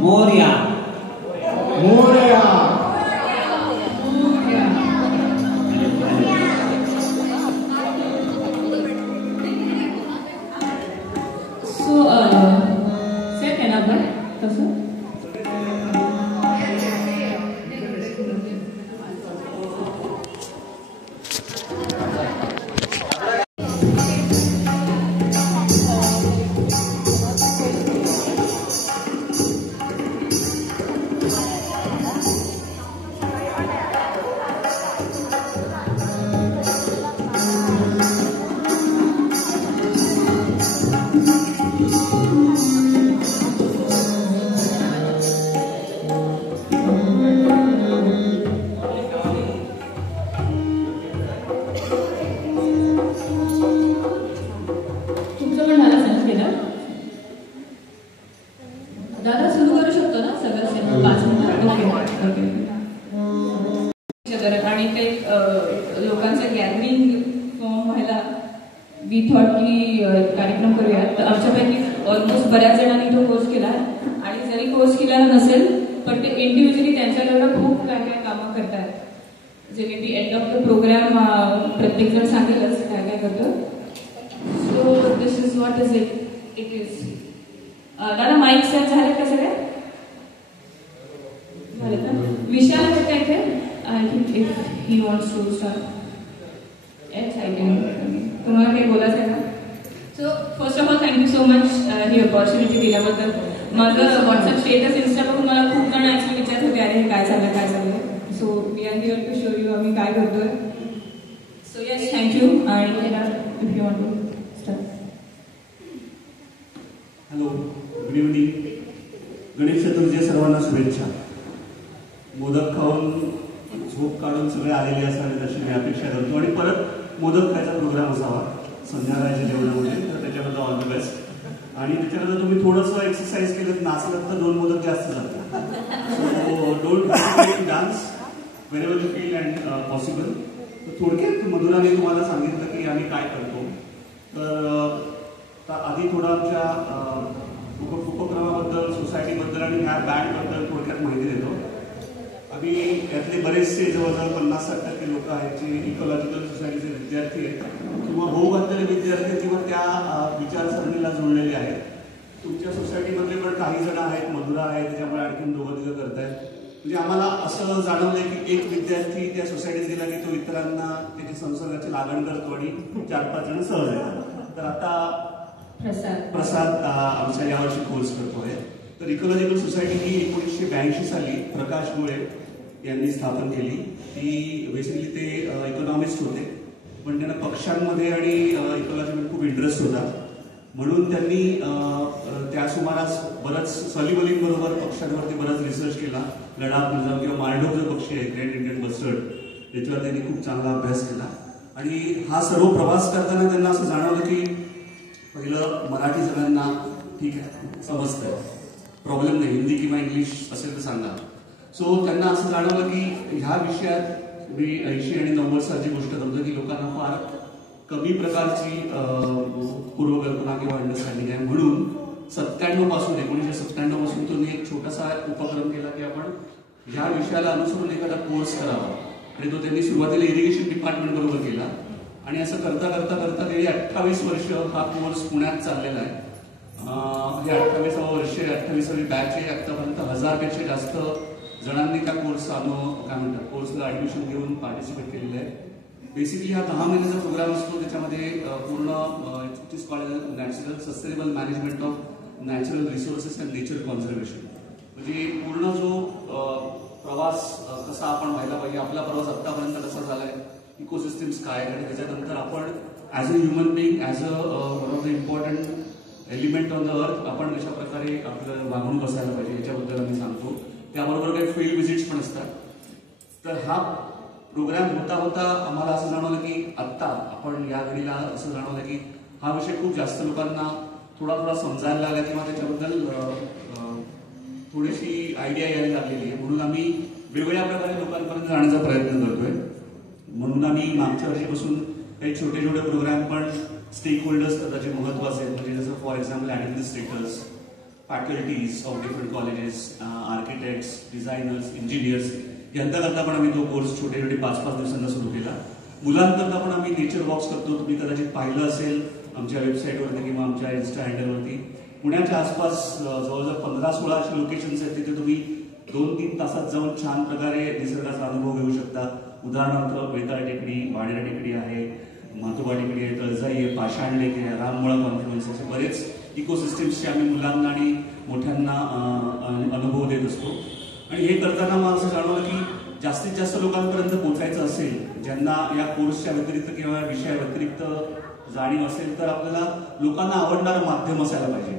Morya Morya so set आहे ना आपण तसं दादा सुरू करू शकतो ना सगळं 5 मिनिट आणि ते लोकांचं गॅदरिंग व्हायला वी थॉट की कार्यक्रम करूया. तर आमच्यापैकी ऑलमोस्ट बऱ्याच जणांनी तो कोर्स केला आणि जरी कोर्स केलेला नसेल पण ते इंडिव्हिज्युअली त्यांच्या लेवलला खूप काय काय कामं करतात जे maybe end of the programme प्रत्येक जण सांगेलच काय काय करतो. So this is what is it is. दादा माईक सेट झाले का सगळे झाले ना. विशाल काय इथे I think if he wants to start exciting तुम्हाला काही बोलायचं आहे का. So first of all thank you so much ही अपॉर्च्युनिटी दिल्याबद्दल. माझं व्हॉट्सअप स्टेटस इन्स्टा बघून मला खूप जण ऍक्च्युली विचारत होते अरे काय चाललं काय चाललंय. So we are here to show you आम्ही काय करतोय. सो येस थँक्यू आणि if you want to start. Hello good evening. Ganesh Chaturthi सर्वांना शुभेच्छा. मोदक खाऊन झोप काढून सगळे आलेले असावे अशी मी अपेक्षा करतो आणि परत मोदक खायचा प्रोग्राम असावा संध्याकाळच्या जेवणामध्ये. तर त्याच्याबद्दल ऑल द बेस्ट. आणि त्याच्यानंतर तुम्ही थोडंसं एक्सरसाइज केलं नाचलं तर 2 मोदक जास्त जातात. So don't dance where ever you feel and possible. तर थोडक्यात मधुराने तुम्हाला सांगितलं की आम्ही काय करतो. तर आधी थोडं आमच्या उपक्रमाबद्दल सोसायटीबद्दल आणि ह्या बँडबद्दल थोडक्यात माहिती देतो. आम्ही यातले बरेचसे जवळजवळ 50-60% लोक आहेत जे इकॉलॉजिकल सोसायटीचे विद्यार्थी आहेत किंवा होऊ घातलेले विद्यार्थी किंवा त्या विचारसरणीला जोडलेले आहेत. तुमच्या सोसायटीमधले पण काही जण आहेत मधुरा आहेत त्याच्यामुळे आणखीन दोघं करत आहेत. म्हणजे आम्हाला असं जाणवलंय की एक विद्यार्थी त्या सोसायटीत गेला की तो इतरांना त्याची संसर्गाची लागण करतो आणि 4-5 जण सहज येतात. तर आता प्रसाद आमच्या यावर्षी कोर्स करतोय. तर इकॉलॉजिकल सोसायटी ही 1982 साली प्रकाश मुळे यांनी स्थापन केली. ती बेसिकली ते इकॉनॉमिस्ट होते पण त्यांना पक्ष्यांमध्ये आणि इकॉलॉजीमध्ये खूप इंटरेस्ट होता म्हणून त्यांनी त्या सुमारास बरंच सलीबलींबरोबर पक्ष्यांवरती बराच रिसर्च केला. लडाख मिर्झा किंवा मालडोक जो पक्षी आहे ग्रेट इंडियन बस्टर्ड त्याच्यावर त्यांनी खूप चांगला अभ्यास केला. आणि हा सर्व प्रवास करताना त्यांना असं जाणवलं की पहिलं मराठी सगळ्यांना ठीक आहे समजतंय प्रॉब्लेम नाही हिंदी किंवा इंग्लिश असेल तर सांगा. सो त्यांना असं जाणवलं की ह्या विषयात मी 80 आणि 90 सालची गोष्ट करतो की लोकांना फार कमी प्रकारची पूर्वकल्पना किंवा अंडरस्टँडिंग आहे. म्हणून 1997 पासून त्यांनी एक छोटासा उपक्रम केला की आपण ह्या विषयाला अनुसरून एखादा कोर्स करावा. आणि तो त्यांनी सुरुवातीला इरिगेशन डिपार्टमेंट बरोबर केला आणि असं करता करता करता गेली 28 वर्ष हा कोर्स पुण्यात चाललेला आहे. हे 28वं वर्ष 28वी बॅच आहे. आतापर्यंत 1000पेक्षा जास्त जणांनी त्या कोर्सला ऍडमिशन घेऊन पार्टिसिपेट केलेलं आहे. बेसिकली हा 10 महिन्याचा प्रोग्राम असतो. त्याच्यामध्ये पूर्ण it is called natural sustainable management of natural resources and nature conservation. म्हणजे पूर्ण जो प्रवास कसा आपण व्हायला पाहिजे आपला प्रवास आतापर्यंत कसा झालाय इकोसिस्टम्स काय आणि त्याच्यानंतर आपण as a human being as a one of the important element on the earth आपण कशा प्रकारे आपलं वागणूक असायला पाहिजे याच्याबद्दल आम्ही सांगतो. त्याबरोबर काही फील्ड व्हिजिट्स पण असतात. तर हा प्रोग्राम होता होता आम्हाला असं जाणवलं की आत्ता आपण या घडीला असं जाणवलं की हा विषय खूप जास्त लोकांना थोडा समजायला लागला किंवा त्याच्याबद्दल थोडीशी आयडिया यायला लागलेली आहे. म्हणून आम्ही वेगवेगळ्या प्रकारे लोकांपर्यंत जाण्याचा प्रयत्न करतोय. म्हणून आम्ही मागच्या वर्षीपासून काही छोटे छोटे प्रोग्राम पण स्टेक होल्डर्स त्याचे महत्वाचे आहेत. म्हणजे जसं for example administrators, faculties of different colleges, architects, designers, engineers यांच्याकरता पण आम्ही तो कोर्स छोटे 5-5 दिवसांचा सुरू केला. मुलांकरता पण आम्ही नेचर वॉक्स करतो. तुम्ही कदाचित पाहिलं असेल आमच्या वेबसाईटवरती किंवा आमच्या इन्स्टा हँडलवरती. पुण्याच्या आसपास जवळजवळ 15-16 असे लोकेशन्स आहेत तिथे तुम्ही 2-3 तासात जाऊन छान प्रकारे निसर्गाचा अनुभव घेऊ शकता. उदाहरणार्थ वेताळ टेकडी, वाडेरा टेकडी आहे, मातोबा टेकडी आहे, तळजाई आहे, पाषाण लेक आहे, राममुळा कॉन्फ्लुएन्स, असे बरेच इकोसिस्टम्सचे आम्ही मुलांना आणि मोठ्यांना अनुभव देत असतो. आणि हे करताना मला असं जाणवलं की जास्तीत जास्त लोकांपर्यंत पोहोचायचं असेल, ज्यांना या कोर्सच्या व्यतिरिक्त किंवा या विषयाव्यतिरिक्त जाणीव असेल, तर आपल्याला लोकांना आवडणारं माध्यम असायला पाहिजे.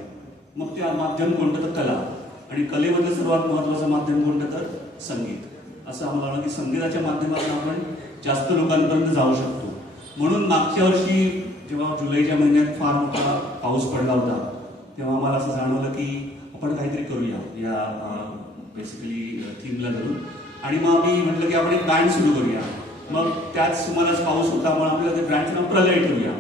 मग ते माध्यम कोणतं तर कला, आणि कलेमध्ये सर्वात महत्वाचं माध्यम कोणतं तर संगीत. असं आम्हाला वाटलं की संगीताच्या माध्यमातून आपण जास्त लोकांपर्यंत जाऊ शकतो. म्हणून मागच्या वर्षी जेव्हा जुलैच्या महिन्यात फार मोठा पाऊस पडला होता, तेव्हा मला असं जाणवलं की आपण काहीतरी करूया या बेसिकली थीमला धरून. आणि मग आम्ही म्हटलं की आपण एक बँड सुरू करूया. मग त्याच सुमारास पाऊस होता, मग आपल्याला ते बँडचं नाव प्रलय ठेवूया.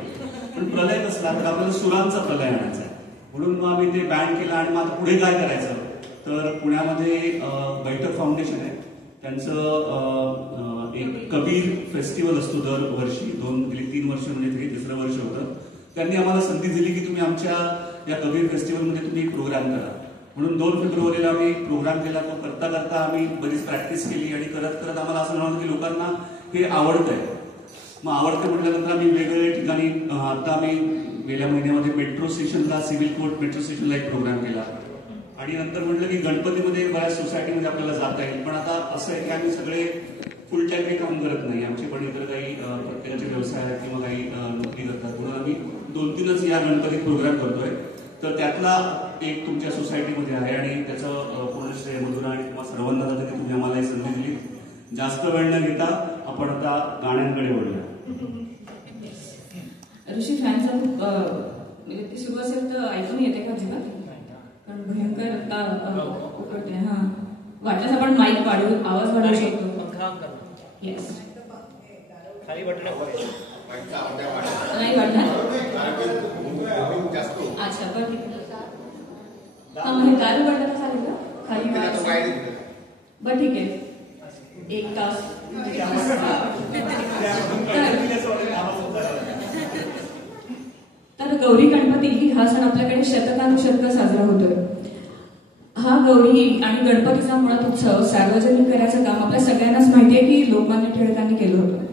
पण प्रलय कसला तर आपल्याला सुरांचा प्रलय आणायचा आहे. म्हणून मग आम्ही ते बँड केला. आणि मग आता पुढे काय करायचं तर पुण्यामध्ये बैठक फाउंडेशन आहे, त्यांचं एक कबीर फेस्टिवल असतो दरवर्षी. 3 वर्ष म्हणजे ते 3रं वर्ष होतं. त्यांनी आम्हाला संधी दिली की तुम्ही आमच्या या कबीर फेस्टिवलमध्ये तुम्ही एक प्रोग्राम करा. म्हणून 2 फेब्रुवारीला आम्ही एक प्रोग्राम केला. तो करता करता आम्ही बरीच प्रॅक्टिस केली आणि करत करत आम्हाला असं जाणवलं की लोकांना हे आवडतंय. मग आवडतं म्हटल्यानंतर आम्ही वेगवेगळ्या ठिकाणी, आता आम्ही गेल्या महिन्यामध्ये मेट्रो स्टेशनला, सिव्हिल कोर्ट मेट्रो स्टेशनला एक प्रोग्राम केला. आणि नंतर म्हटलं की गणपतीमध्ये बऱ्याच सोसायटीमध्ये आपल्याला जाता येईल. पण आता असं आहे की आम्ही सगळे फुल टाईम हे काम करत नाही. आमचे पण इतर काही प्रत्येकाचे व्यवसाय आहेत किंवा काही नोकरी करतात. म्हणून आम्ही 2-3च या गणपतीत प्रोग्राम करतोय. तर त्यातला एक तुमच्या सोसायटीमध्ये आहे आणि त्याचं पूर्ण श्रेय मधुरा आणि तुम्हाला सर्वांना जातं की तुम्ही आम्हाला ही संधी दिली. जास्त वेळ न घेता आपण आता गाण्यांकडे वळूया. ऋषी फॅनचा खूप म्हणजे ती सुरू असेल तर ऐकून येते का अजिबात? कारण भयंकर उकडते. हां, वाटल्यास आपण माईक वाढवू, आवाज वाढवू शकतो. येस, खाली बटन नाही वाढणार. अच्छा, बरं ठीक आहे. हा, म्हणजे गाणं वाढलं चालेल का? खाली बरं ठीक आहे. 1 तास. तर गौरी गणपती हा सण आपल्याकडे शतकानुशतक साजरा होतोय. हा गौरी आणि गणपतीचा मुळात उत्सव सार्वजनिक करायचं काम आपल्या सगळ्यांनाच माहिती आहे की लोकमान्य टिळकांनी केलं होतं.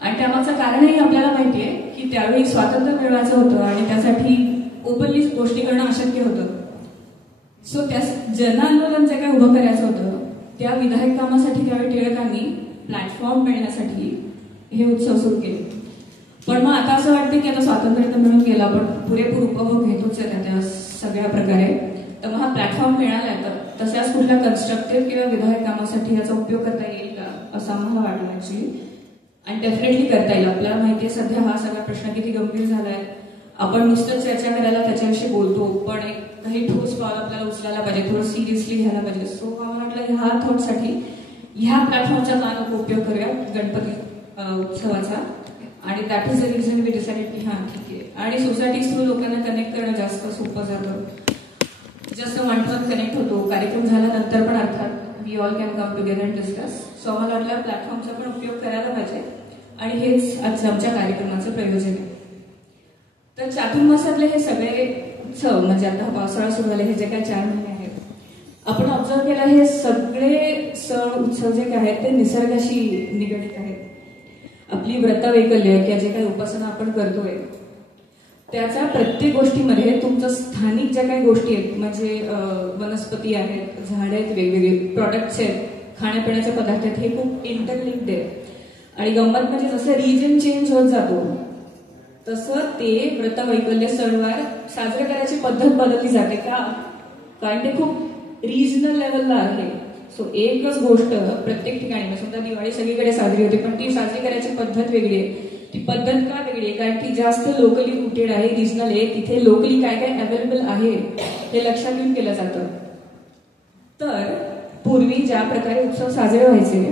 आणि त्यामागचं कारणही आपल्याला माहिती आहे की त्यावेळी स्वातंत्र्य मिळवायचं होतं आणि त्यासाठी ओपनली गोष्टी करणं अशक्य होतं. सो त्या जन आंदोलन जे काय उभं करायचं होतं त्या विधायक कामासाठी त्यावेळी टिळकांनी प्लॅटफॉर्म मिळण्यासाठी हे उत्सव सुरू केले. पण मग आता असं वाटतं की आता स्वातंत्र्य तर मिळून गेला, पण पुरेपूर उपभोग घेतोच आहे त्या सगळ्या प्रकारे. तर मग हा प्लॅटफॉर्म मिळाला तर तशाच कुठल्या कन्स्ट्रक्टिव्ह किंवा विधायक कामासाठी याचा उपयोग करता येईल का असं आम्हाला वाटलं ऍक्च्युली. आणि डेफिनेटली करता येईल. आपल्याला माहिती आहे सध्या हा सगळा प्रश्न किती गंभीर झालाय. आपण नुसतं चर्चा करायला त्याच्याविषयी बोलतो, पण एक काही ठोस पावलं आपल्याला उचलायला पाहिजे, थोडं सिरियसली घ्यायला पाहिजे. सो मला वाटलं ह्या थॉटसाठी ह्या प्लॅटफॉर्मचा का नको उपयोग करूया गणपती उत्सवाचा. आणि that is the reason we decided की हां ठीक आहे. आणि सोसायटी थ्रू लोकांना कनेक्ट करणं जास्त सोपं झालं. Just one to one connect होतो. कार्यक्रम झाल्यानंतर पण अर्थात we all can come together and discuss. So आम्हाला वाटलं प्लॅटफॉर्मचा पण उपयोग करायला पाहिजे आणि हेच आज आमच्या कार्यक्रमाचं प्रयोजन आहे. तर चातुर्मासातले हे सगळे उत्सव म्हणजे आता पावसाळा सुरू झाले, हे जे काही 4 महिने आहेत, आपण ऑब्झर्व केलं हे सगळे सण उत्सव जे काय आहेत ते निसर्गाशी निगडित आहेत. आपली व्रतवैकल्य किंवा जे काही उपासना आपण करतोय त्याच्या प्रत्येक गोष्टीमध्ये तुमचं स्थानिक ज्या काही गोष्टी आहेत म्हणजे वनस्पती आहेत, झाडं आहेत, वेगवेगळे प्रॉडक्ट्स आहेत, खाण्यापिण्याचे पदार्थ आहेत, हे खूप इंटरलिंक्ड आहे. आणि गंमत म्हणजे जसं रिजन चेंज होत जातो तसं ते व्रतवैकल्य सणवार साजरे करायची पद्धत बदलली जाते का, कारण ते खूप रिजनल लेवलला आहे. सो एकच गोष्ट प्रत्येक ठिकाणी, समजा दिवाळी सगळीकडे साजरी होते पण ती साजरी करायची पद्धत वेगळी आहे. ती पद्धत का वेगळी आहे, कारण ती जास्त लोकली रुटेड आहे, रिजनल आहे. तिथे लोकली काय काय अवेलेबल आहे हे लक्षात घेऊन केलं जातं. तर पूर्वी ज्या प्रकारे उत्सव साजरे व्हायचे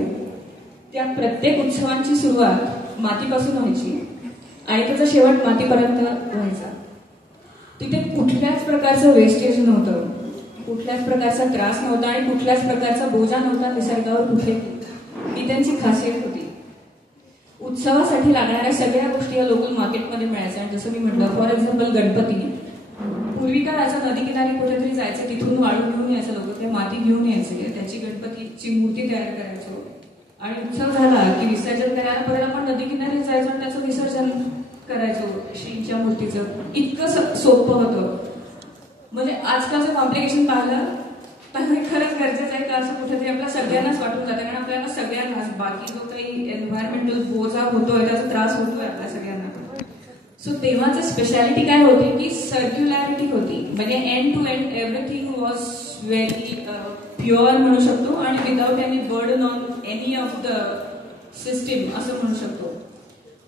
त्या प्रत्येक उत्सवांची सुरुवात मातीपासून व्हायची आणि त्याचा शेवट मातीपर्यंत व्हायचा. तिथे कुठल्याच प्रकारचं वेस्टेज नव्हतं, कुठल्याच प्रकारचा त्रास नव्हता आणि कुठल्याच प्रकारचा बोजा नव्हता निसर्गावर कुठे. ही त्यांची खासियत होती. उत्सवासाठी लागणाऱ्या सगळ्या गोष्टी या लोकल मार्केटमध्ये मिळायच्या. जसं मी म्हटलं, फॉर एक्झाम्पल गणपती, पूर्वी काळाचं नदी किनारी कुठेतरी जायचं, तिथून वाळू घेऊन यायचं लोक, ते माती घेऊन यायचे, त्याची गणपतीची मूर्ती तयार करायचो आणि उत्सव झाला की विसर्जन करायला परत आपण नदी किनारी जायचो आणि त्याचं विसर्जन करायचो श्रींच्या मूर्तीचं. इतकं सोपं होतं. म्हणजे आजकालचं कॉम्प्लिकेशन पाहिलं तर हे खरंच गरजेचं आहे का असं कुठेतरी आपल्या सगळ्यांनाच वाटून जातं, कारण आपल्याला सगळ्यांनाच बाकी जो काही एन्व्हायरमेंटल बोजा होतोय त्याचा त्रास होतोय आपल्या सगळ्यांना. सो तेव्हाचं स्पेशालिटी काय होती की सर्क्युलॅरिटी होती. म्हणजे end to end everything was very pure म्हणू शकतो आणि without any burden on any of the system असं म्हणू शकतो.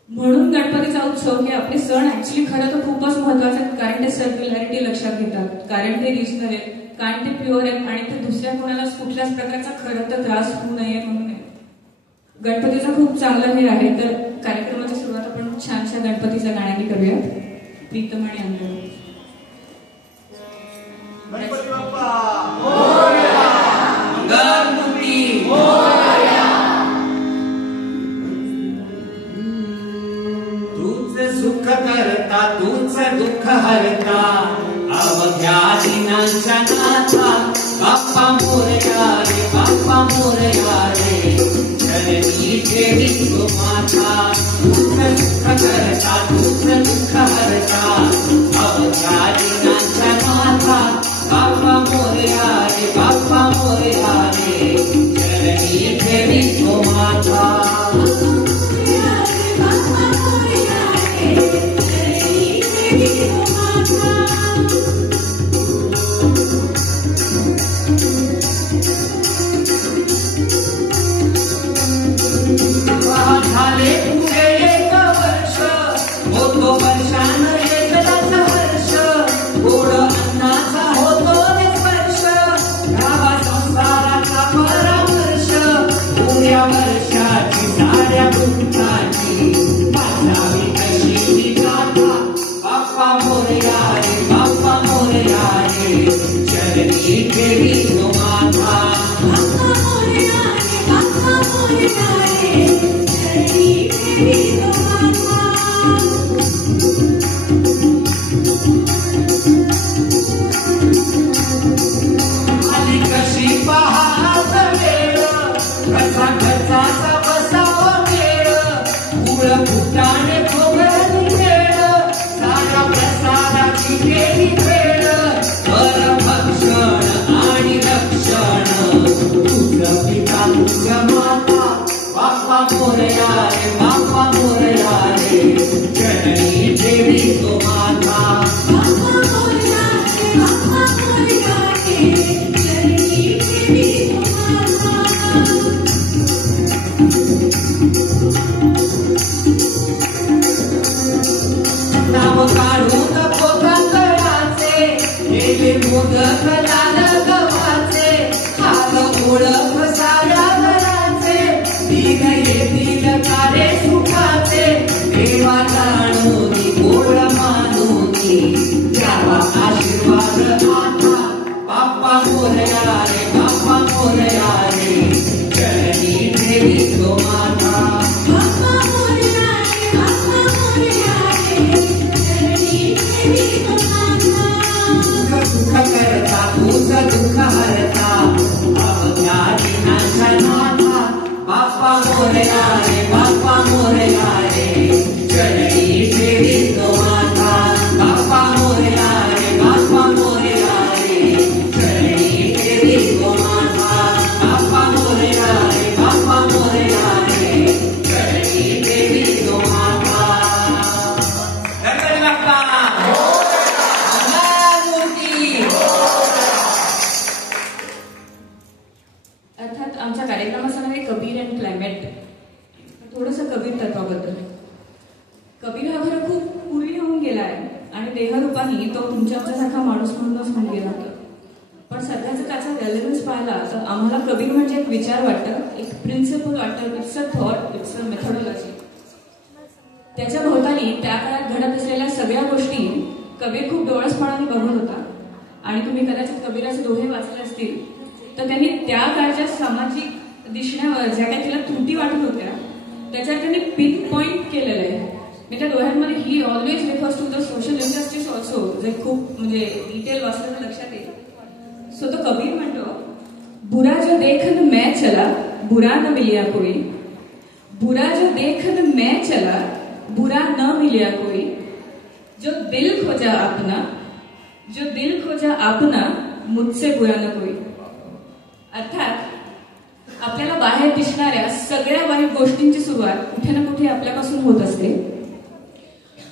म्हणून गणपतीचा उत्सव हे आपले सण ऍक्च्युली खरं तर खूपच महत्वाचे आहेत, कारण ते सर्क्युलॅरिटी लक्षात घेतात, कारण ते रिजनल आहेत, कारण ते प्युअर आहेत आणि ते दुसऱ्या कोणाला कुठल्याच प्रकारचा खरं तर त्रास होऊ नये म्हणून आहे. गणपतीचं खूप चांगलं हे आहे. तर कार्यक्रमाची सुरुवात आपण छानशा गणपतीच्या गाण्याने करूया. प्रीतम आणि अंतर. गणपती बाप्पा मोरया, मंगलमूर्ती मोरया. तूच सुख करता, तूच दुःख हरता, अवघ्या दिनांच्या नाथा. बाप्पा मोरया रे, बाप्पा मोरया रे, चरणी ठेवी तो माथा. तूच सुख करता, तूच दुःख हरता, अवघ्या दिनांच्या नाथा. बाप्पा मोरया रे, बाप्पा मोरया रे, चरणी ठेवी तो माथा. झाले पुढे 1 वर्ष, होतो वर्षान एकदाच हर्ष, गोड अन्नाचा होतो स्पर्श, गावा संसाराचा परामर्श, पुऱ्या वर्षाची साऱ्या दुःखाची वाचावी कशी ती गाथा. बाप्पा मोरया रे, बाप्पा मोरया रे, चरणी ठेवी तो माथा. बाप्पा मोरया रे, बाप्पा मोरया रे, चरणी ठेवी तो माथा. आली कशी पहात वेळ, कसा खर्चाचा बसावा मेळ, गुळ फुटाणे खोबरं खेळ, साऱ्या प्रसादाची केली खेळ, परभक्षण आणि रक्षण, तुझं पिता तुझं माता. बाप्पा मोरया रे, बाप्पा मोरया रे, चरणी ठेवी तो माथा. बाप्पा मोरया रे, बाप्पा मोरया रे, चरणी ठेवी तो माथा. नाव काढून पोतातळाचे, गेले मोदक लाल गव्हाचे, हात ओळख साऱ्या घराचे, दिन येतील कारे सुखाचे, देवा जाणूनी गोड मानूनी, द्यावा आशीर्वाद आता. बाप्पा मोरया रे, बाप्पा मोरया रे, चरणी ठेवी तो माथा. बाप्पा मोरया रे, बाप्पा मोरया रे, चरणी ठेवी तो माथा. सुख करता, तुझं दुःख हरता, अवघ्या दिनांच्या नाथा. बाप्पा मोरया रे, बाप्पा मोरया रे, चरणी ठेवी तो माथा. बाप्पा मोरया रे, बाप्पा मोरया रे, चरणी ठेवी तो माथा. बाप्पा मोरया रे, बाप्पा मोरया रे, चरणी ठेवी तो माथा. गणपती बाप्पा मंगलमूर्ती. अर्थात आमच्या कार्यक्रमाचं नाव आहे कबीर अँड क्लायमेट. थोडंसं कबीर तत्वाबद्दल. कबीर हा खरं खूप पूर्वी होऊन गेला आहे आणि देहरूपाने तो तुमच्यासारखा माणूस म्हणूनच होऊन गेला होता. पण सध्याचा त्याचा रेलेव्हन्स पाहिला तर आम्हाला कबीर म्हणजे एक विचार वाटतं, एक प्रिन्सिपल वाटतं, it's a thought, it's a methodology. त्याच्या भोवताली त्या काळात घडत असलेल्या सगळ्या गोष्टी कबीर खूप डोळसपणाने बघत होता आणि तुम्ही कदाचित कबीराचे दोहे वाचले असतील तर त्यांनी त्या काळच्या सामाजिक दिसण्यावर ज्या काही तिला त्रुटी वाटत होत्या त्याच्यात त्यांनी पिन पॉइंट केलेलं आहे. मी त्या दोह्यांमध्ये ही always refers to the social injustice also, जे खूप म्हणजे डिटेल वाचलं तर लक्षात येईल. सो तो कबीर म्हणतो, बुरा जो देखन मैं चला बुरा न मिलिया कोई, बुरा जो देखन मैं चला बुरा न मिलिया कोई, जो दिल खोजा अपना, जो दिल खोजा अपना मुझसे बुरा न कोई. अर्थात आपल्याला बाहेर दिसणाऱ्या सगळ्या वाईट गोष्टींची सुरुवात कुठे ना कुठे आपल्यापासून होत असते.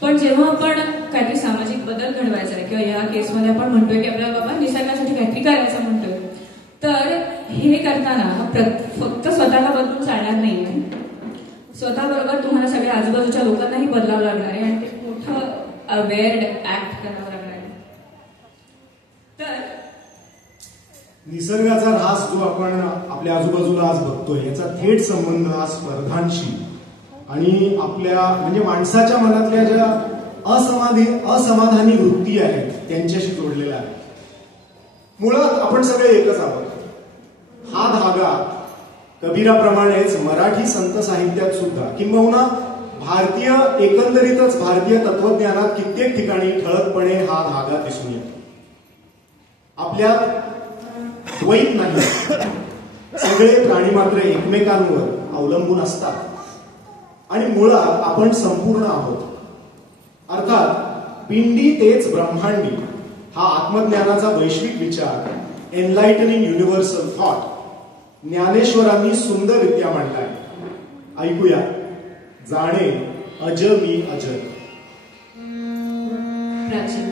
पण जेव्हा आपण काहीतरी सामाजिक बदल घडवायचा आहे किंवा या केसमध्ये आपण म्हणतोय की आपल्याला बाबा निसर्गासाठी काहीतरी करायचं म्हणतोय, तर हे करताना फक्त स्वतःला बदलून चालणार नाहीये. स्वतःबरोबर तुम्हाला सगळ्या आजूबाजूच्या लोकांनाही बदलावं लागणार आहे आणि ते मोठं अवेअर्ड ऍक्ट करावं लागणार आहे. तर निसर्गाचा ऱ्हास जो आपण आपल्या आजूबाजूला आज बघतोय याचा थेट संबंध हा स्पर्धांशी आणि आपल्या म्हणजे माणसाच्या मनातल्या ज्या असमाधानी वृत्ती आहेत त्यांच्याशी जोडलेला आहे. मुळात आपण सगळे एकच आहोत. हा धागा कबीराप्रमाणेच मराठी संत साहित्यात सुद्धा किंबहुना भारतीय एकंदरीतच भारतीय तत्वज्ञानात कित्येक ठिकाणी ठळकपणे हा धागा दिसून येतो. आपल्यात द्वैत नाही, सगळे प्राणी मात्र एकमेकांवर अवलंबून असतात आणि मुळात आपण संपूर्ण आहोत. अर्थात पिंडी तेच ब्रह्मांडी हा आत्मज्ञानाचा वैश्विक विचार, एनलाइटनिंग युनिव्हर्सल थॉट ज्ञानेश्वरांनी सुंदररित्या मांडलाय. ऐकूया, जाणे अज मी अजर. प्राचीन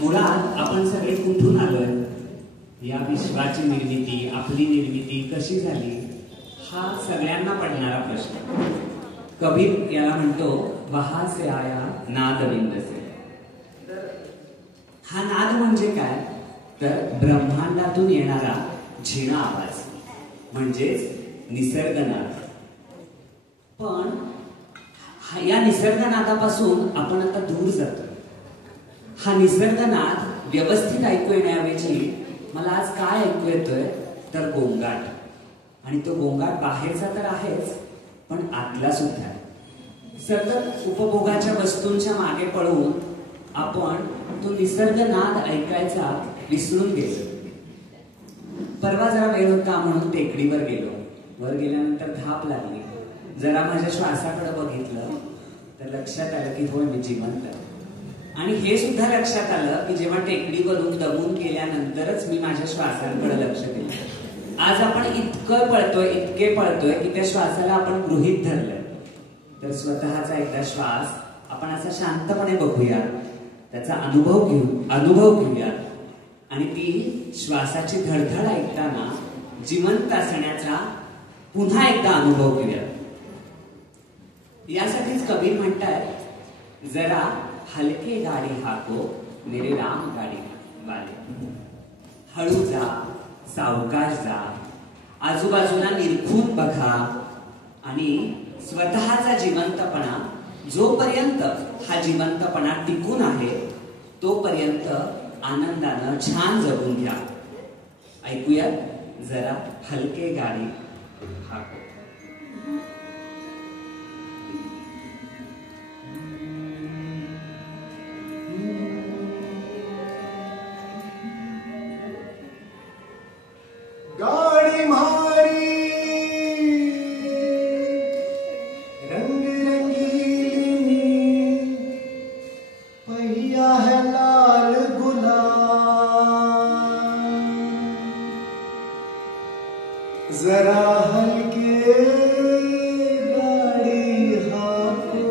मुळात आपण सगळे कुठून आलोय, या विश्वाची निर्मिती, आपली निर्मिती कशी झाली, हा सगळ्यांना पडणारा प्रश्न. कबीर याला म्हणतो, वहा से आया नादविंद से. हा नाद म्हणजे काय, तर ब्रह्मांडातून येणारा झिणा आवाज म्हणजेच निसर्गनाद. पण या निसर्गनादापासून आपण आता दूर जातो. हा निसर्गनाद व्यवस्थित ऐकू येण्याऐवजी मला आज काय ऐकू येतोय, तर गोंगाट. आणि तो गोंगाट बाहेरचा तर आहेच, पण आतला सुद्धा. सतत उपभोगाच्या वस्तूंच्या मागे पळून आपण तो निसर्गनाद ऐकायचा विसरून गेलो. परवा जरा वेळ होता म्हणून टेकडीवर गेलो. वर गेल्यानंतर धाप लागली. जरा माझ्या श्वासाकडे बघितलं तर लक्षात आलं की होय, मी जिवंत आहे. आणि हे सुद्धा लक्षात आलं की जेव्हा टेकडीवरून दमून गेल्यानंतरच मी माझ्या श्वासांकडे लक्ष दिलं. आज आपण इतके पळतोय की त्या श्वासाला आपण गृहीत धरलंय. तर स्वतःचा एकदा श्वास आपण असा शांतपणे बघूया, त्याचा अनुभव घेऊया आणि ती श्वासाची धडधड ऐकताना जिवंत असण्याचा पुन्हा एकदा अनुभव घेऊया. यासाठीच कबीर म्हणतात, जरा हलके गाडी हाको मेरे राम गाडी वाले. हळू जा, सावकाश जा, आजूबाजूला निरखून बघा आणि स्वतःचा जिवंतपणा, जोपर्यंत हा जिवंतपणा टिकून आहे तोपर्यंत आनंदानं छान जगून घ्या. ऐकूया, जरा हलके गाडी हाको. गाड़ी मारी रंग रंगीली, पहिया है लाल गुलाल. जरा हल्के गाड़ी हाको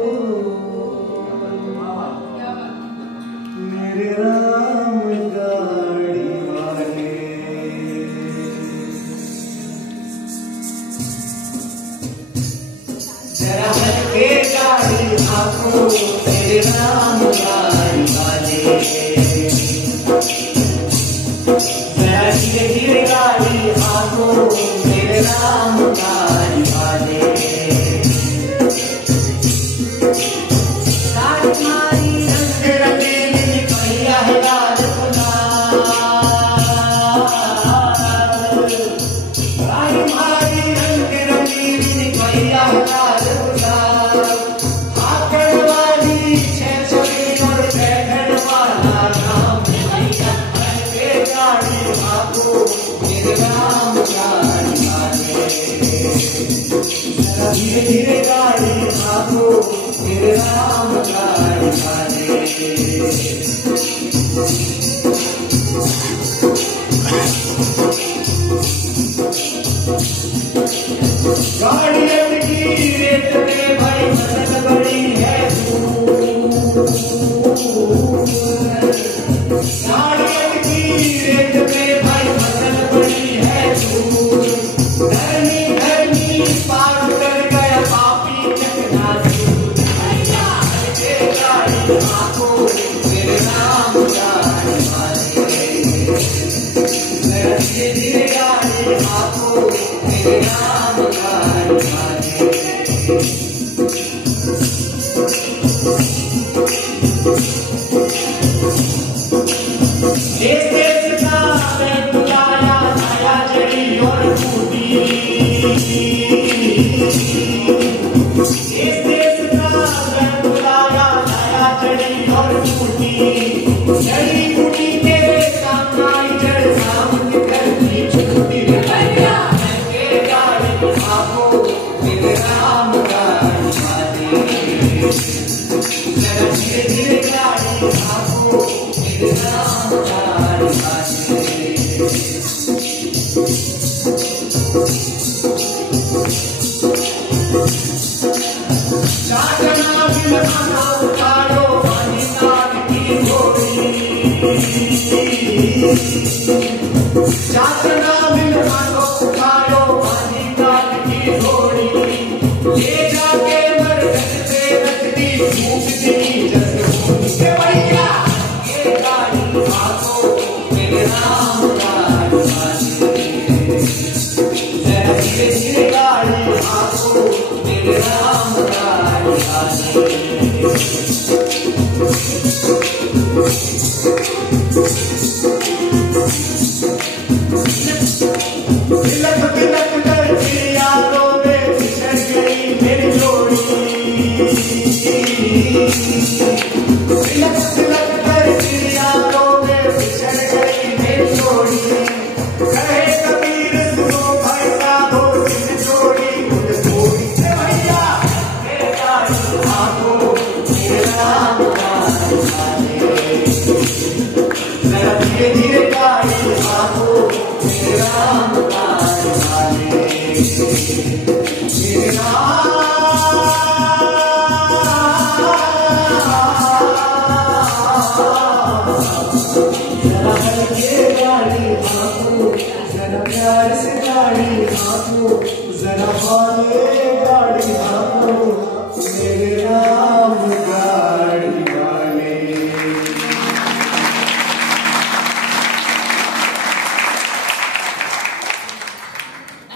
मेरे राम गाड़ी वाले. जरा हल्के गाड़ी हाको मेरे राम गाड़ी वाले. जरा धीरे धीरे गाड़ी हाको मेरे राम गाड़ी वाले. गाड़ी मारी रंग रंगीली, पहिया है लाल गुलाल. गाड़ी मारी रंग रंगीली, पहिया है लाल गुलाल. आकड़ वाली छेछड़ी और बैठन वाला राम भैया. हल्के गाड़ी हाको मेरे राम गाड़ी वाले. धीरे धीरे गाड़ी हाको मेरे राम गाड़ी वाले. गाड़ी अटकी रेत में भाई फसल बड़ी है गाड़ी अटकी रेत में भाई फसल बड़ी है. धरनी धरनी पार कर गया पापी चकनाचूर. हल्के गाड़ी हाको मेरे राम गाड़ी वाले. धीरे धीरे गाड़ी हाको मेरे राम गाड़ी वाले. देश देश का मैं बुलाया, छाया जड़ी और टूटी. देश देश का मैं बुलाया, छाया जड़ी और टूटी. जड़ी टूटी तेरे सामने जड़ सामने करती छूटी. हल्के गाड़ी हाको मेरे राम गाड़ी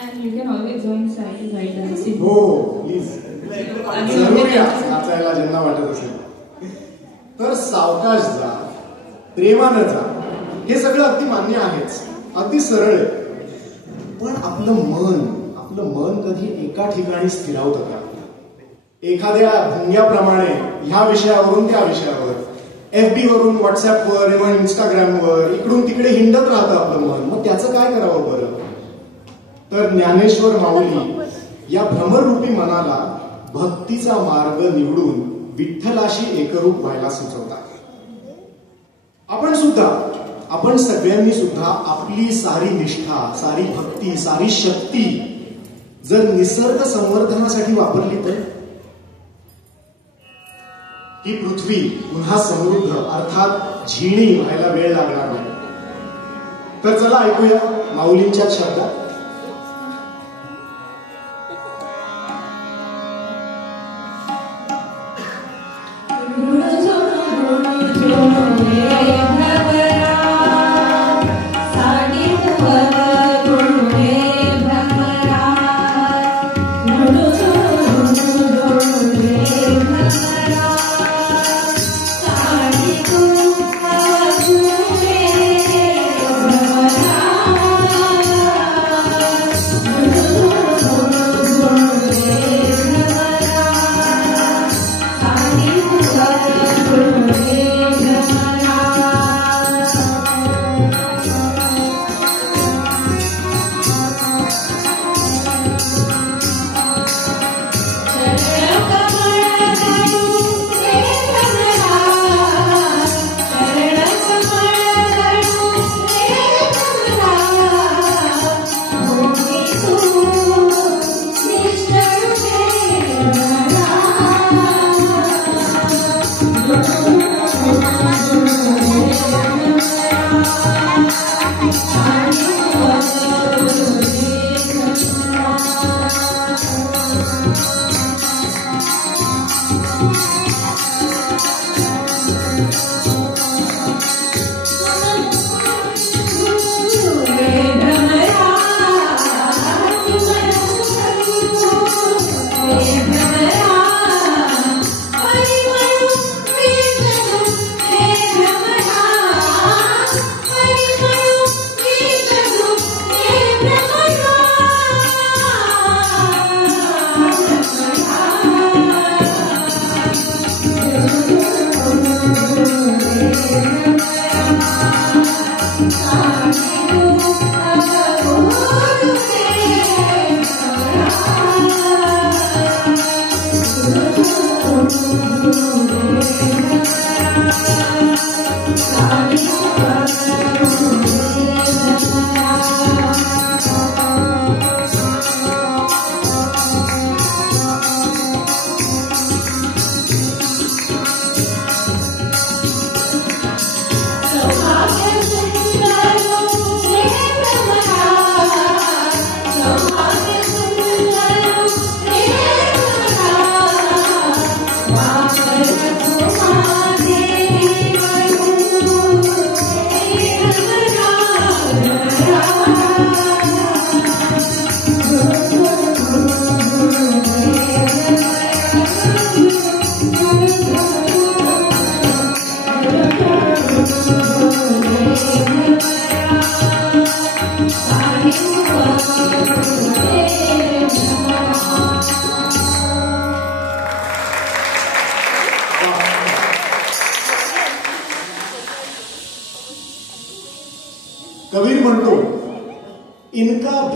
And you can always join side to side dancing. हो प्लीज जरूर या नाचायला ज्यांना वाटत असेल तर सावकाश जा, प्रेमानं जा, हे सगळं अगदी मान्य आहेच, अगदी सरळ आहे. पण आपलं मन कधी एका ठिकाणी स्थिरावतं का? एखाद्या भुंग्याप्रमाणे ह्या विषयावरून त्या विषयावर, FB वरून व्हॉट्सअपवर किंवा इंस्टाग्रामवर इकडून तिकडे हिंडत राहतं आपलं मन. मग त्याचं काय करावं बरं? तर ज्ञानेश्वर माऊली या भ्रमररूपी मनाला भक्तीचा मार्ग निवडून विठ्ठलाशी एकरूप व्हायला सुचवतात. आपण सगळ्यांनी सुद्धा आपली सारी निष्ठा, सारी भक्ती, सारी शक्ती जर निसर्ग संवर्धनासाठी वापरली तर ही पृथ्वी पुन्हा समृद्ध अर्थात झिणी व्हायला वेळ लागणार नाही. तर चला ऐकूया माऊलींच्या शब्दात.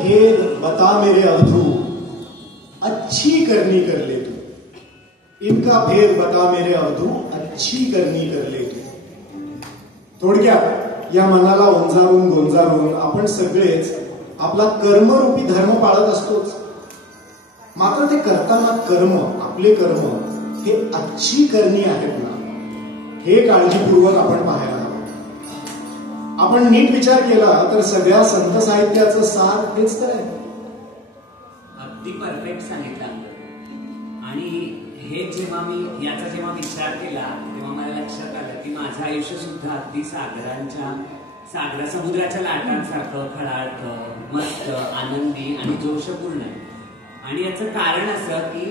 भेद बता मेरे अवधू, अच्छी करनी कर ले तू. इनका भेद बता मेरे अवधू, अच्छी करनी कर ले तू. थोडक्यात या मनाला ओंजारून गोंजारून आपण सगळेच आपला कर्मरूपी धर्म पाळत असतोच. मात्र ते करताना कर्म, आपले कर्म हे अच्छी करणी आहेत ना, हे काळजीपूर्वक आपण पाहायला हवं. आपण नीट विचार केला तर सगळ्या संत साहित्याचं सार हेच तर आहे. अगदी परफेक्ट सांगितलं. आणि हे याचा जेव्हा विचार केला तेव्हा मला लक्षात आलं की माझं आयुष्य सुद्धा अगदी समुद्राच्या लाटांसारखं खळाळतं, मस्त, आनंदी आणि जोशपूर्ण आहे. आणि याचं कारण असं की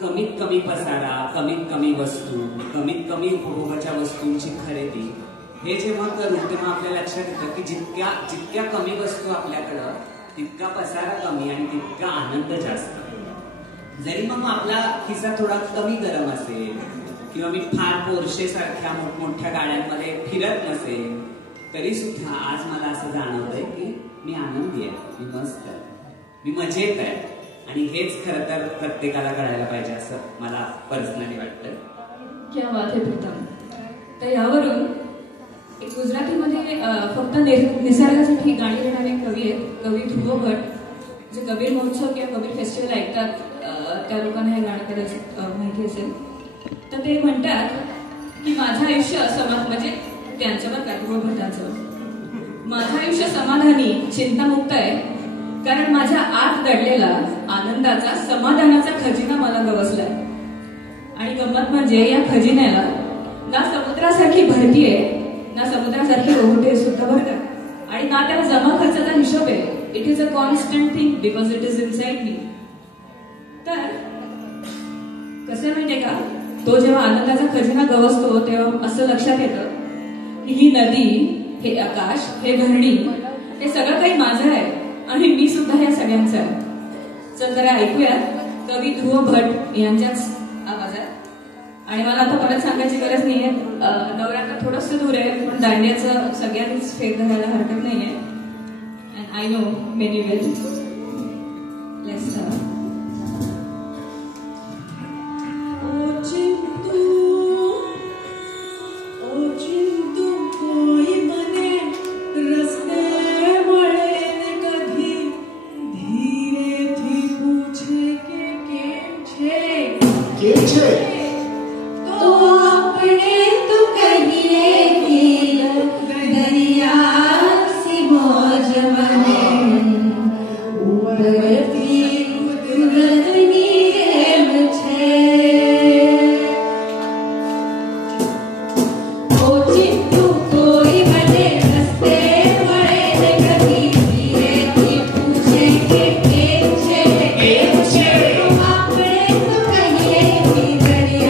कमीत कमी पसारा, कमीत कमी वस्तू, कमीत कमी उपभोगाच्या वस्तूंची खरेदी हे जेव्हा करू तेव्हा आपल्या लक्षात येतं की जितक्या कमी वस्तू आपल्याकडं तितका पसारा कमी आणि तितका आनंद जास्त. जरी मग आपला खिसा थोडा कमी गरम असेल किंवा मी फार पोर्शे सारख्या मोठमोठ्या गाड्यांमध्ये फिरत नसेल तरी सुद्धा आज मला असं जाणवतंय की मी आनंदी आहे, मी मस्त आहे, मी मजेत आहे. आणि हेच खरं तर प्रत्येकाला कळायला पाहिजे असं मला पर्सनली वाटतं. क्या बात आहे प्रीतम. तर यावरून एक गुजरातीमध्ये फक्त निसर्गासाठी गाणी लिहिणारे कवी आहेत, कवी ध्रुव भट, जे कबीर महोत्सव किंवा कबीर फेस्टिवल ऐकतात त्या लोकांना हे गाणं कदाचित माहिती असेल. तर ते म्हणतात की माझं आयुष्य म्हणजे त्यांचं बरं का, ध्रुव भटांचं, माझं आयुष्य समाधानी चिंतामुक्त आहे कारण माझ्या आत दडलेला आनंदाचा समाधानाचा खजिना मला गवसलाय. आणि गंमत म्हणजे या खजिन्याला ना समुद्रासारखी भरती आहे ना समुद्रासारखी ओहोटे सुद्धा बरं का, आणि ना त्याला जमा खर्चाचा हिशोब आहे. It is a constant thing because it is inside me. तर कसं माहितीये का, तो जेव्हा आनंदाचा खजिना गवसतो तेव्हा असं लक्षात येतं की ही नदी, हे आकाश, हे धरणी, हे सगळं काही माझं आहे आणि मी सुद्धा या सगळ्यांचं आहे. चल जरा ऐकूयात कवी ध्रुव भट यांच्याच आवाजात. आणि मला आता परत सांगायची गरज नाहीये, नवरात्र थोडंसं दूर आहे पण दांडियाचं सगळ्यांनीच फेर धरायला हरकत नाहीये. And I know many well. Let's start. Thank you.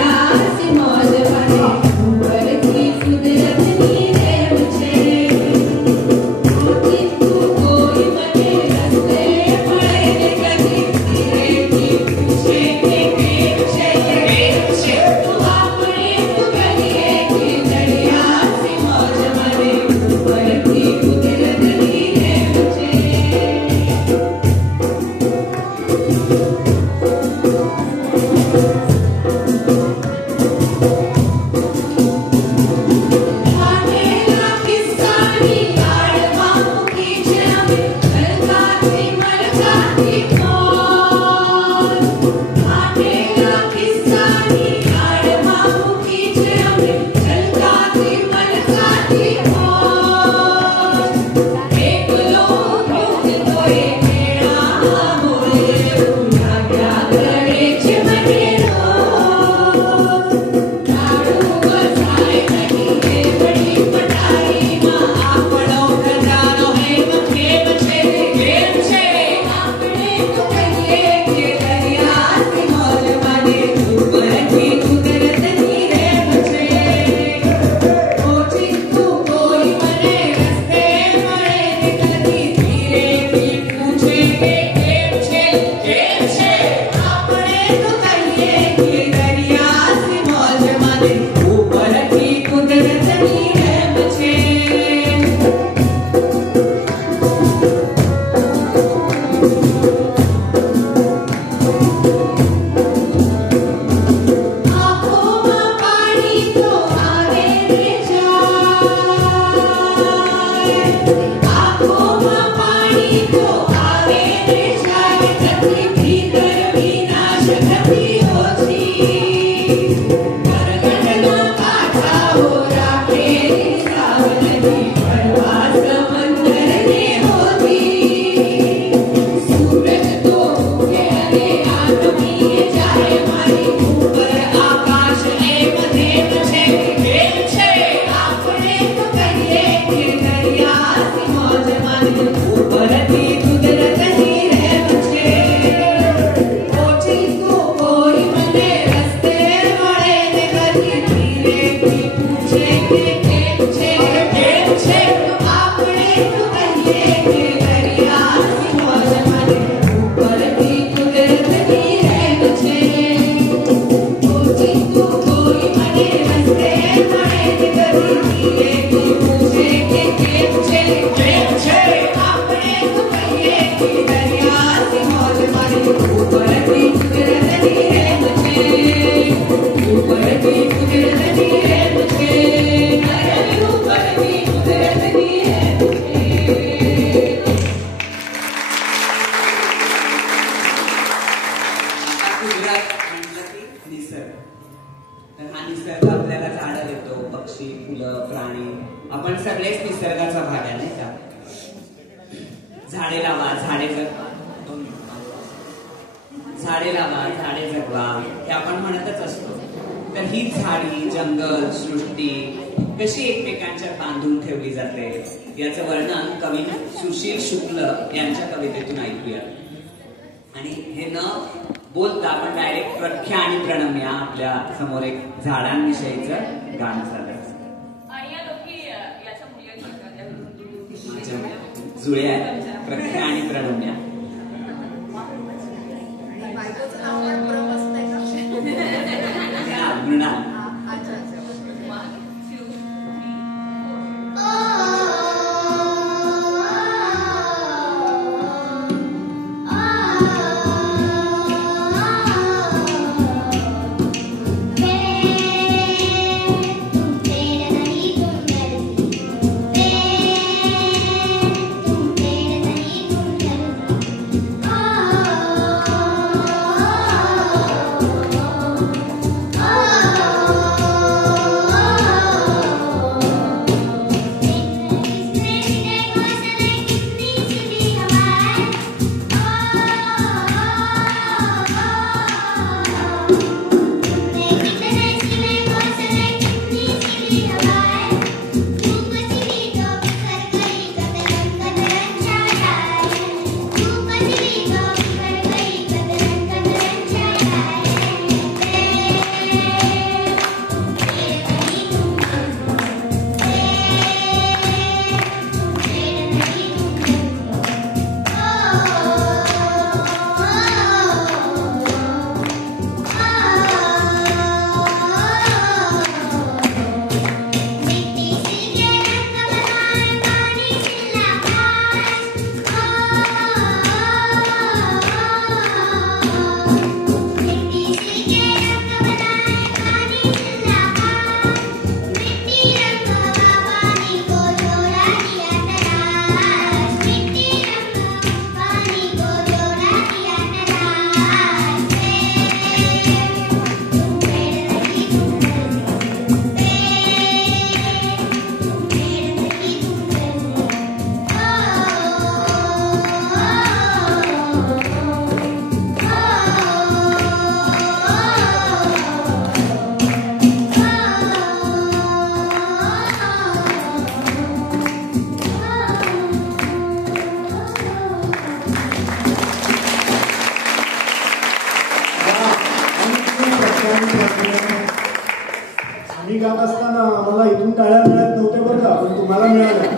मी गात असताना मला इथून टाळ्या मिळत नव्हत्या बरं का, पण तुम्हाला मिळाल्या.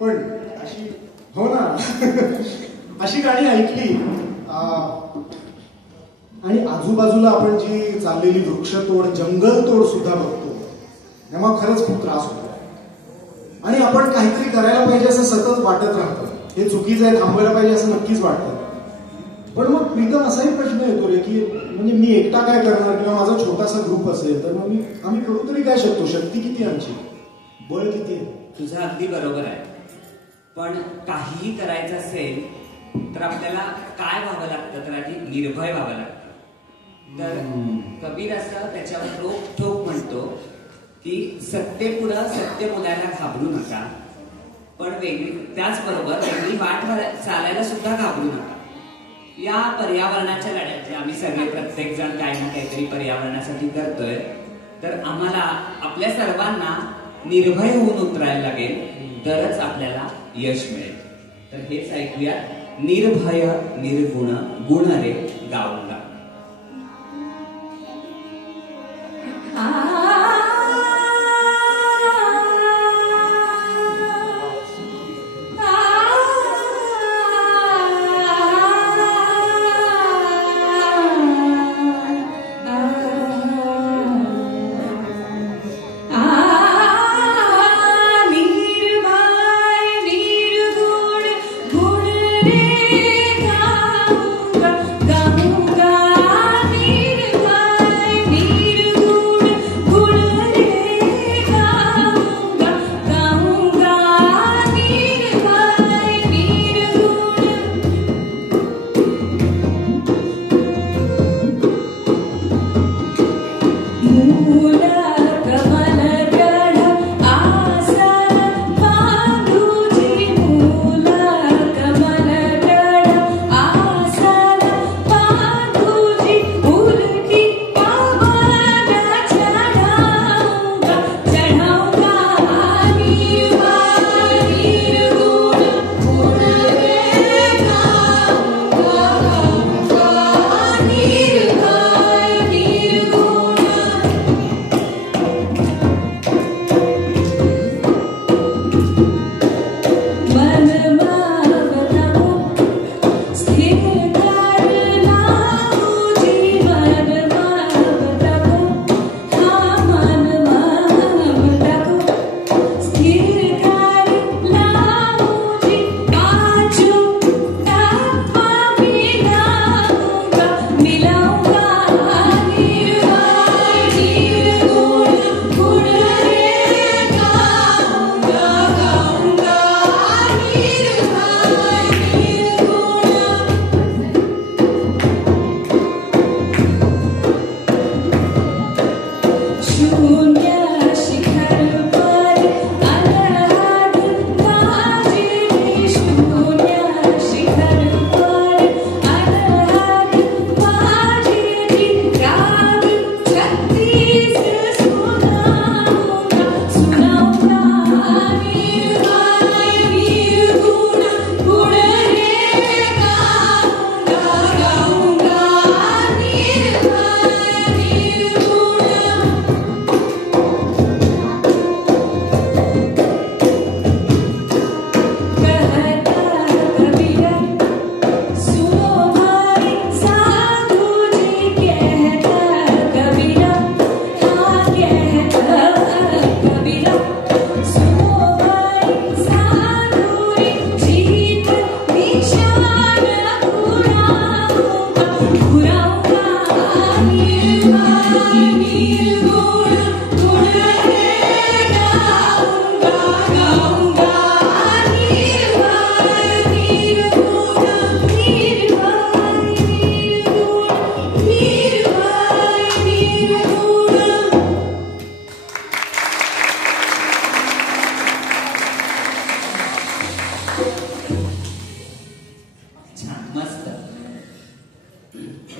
पण अशी हो ना अशी गाणी ऐकली आणि आजूबाजूला आपण जी चाललेली वृक्षतोड जंगलतोड सुद्धा बघतो तेव्हा खरंच खूप त्रास होतो आणि आपण काहीतरी करायला पाहिजे असं सतत वाटत राहतं. हे चुकीचं आहे, थांबवायला पाहिजे असं नक्कीच वाटतं. पण मग प्रीतम असाही प्रश्न येतो रे की म्हणजे मी एकटा काय करणार किंवा माझा छोटासा ग्रुप असेल तर मग आम्ही करू तरी काय शकतो? शक्ती किती आमची, बळ किती आहे? तुझं अगदी बरोबर आहे. पण काहीही करायचं असेल तर आपल्याला काय व्हावं लागतं, तर आधी निर्भय व्हावं लागतं. तर कबीर असं त्याच्यावर रोखठोक म्हणतो की सत्तेपुढं सत्य बोलायला घाबरू नका, पण त्याचबरोबर वेगळी वाट चालायला सुद्धा घाबरू नका. या पर्यावरणाच्या लढ्यात जे आम्ही सगळे प्रत्येक जण काही ना काहीतरी पर्यावरणासाठी करतोय, तर आम्हाला आपल्या सर्वांना निर्भय होऊन उतरायला लागेल, तरच आपल्याला यश मिळेल. तर हेच ऐकूया, निर्भय निर्गुण गुण रे गाऊंगा.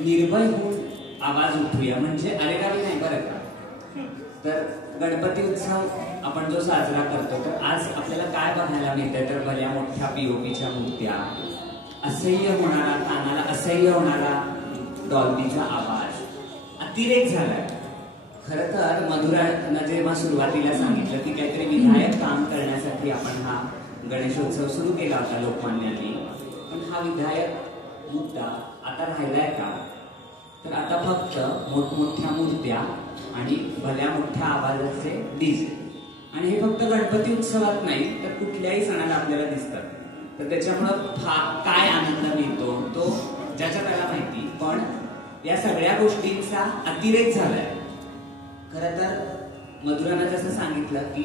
निर्भय होऊन आवाज उठूया, म्हणजे अरेरावी नाही बरं का. तर गणपती उत्सव आपण जो साजरा करतो, तर आज आपल्याला काय बघायला मिळतंय, तर भल्या मोठ्या पीओपीच्या मूर्त्या, असह्य होणारा, कानाला असह्य होणारा डॉल्बीचा आवाज, अतिरेक झालाय. खरं तर मधुरानं जेव्हा सुरुवातीला सांगितलं की काहीतरी विधायक काम करण्यासाठी आपण हा गणेशोत्सव सुरू केला होता लोकमान्यांनी, पण हा विधायक मुद्दा आता राहिलाय का, तर आता फक्त मोठमोठ्या मूर्त्या आणि भल्या मोठ्या आवाजाचे डीजे, आणि हे फक्त गणपती उत्सवात नाही तर कुठल्याही सणाला आपल्याला दिसतात. तर त्याच्यामुळं काय आनंद मिळतो तो ज्याच्या त्याला माहिती, पण या सगळ्या गोष्टींचा अतिरेक झालाय. खरं तर मधुरानं जसं सांगितलं की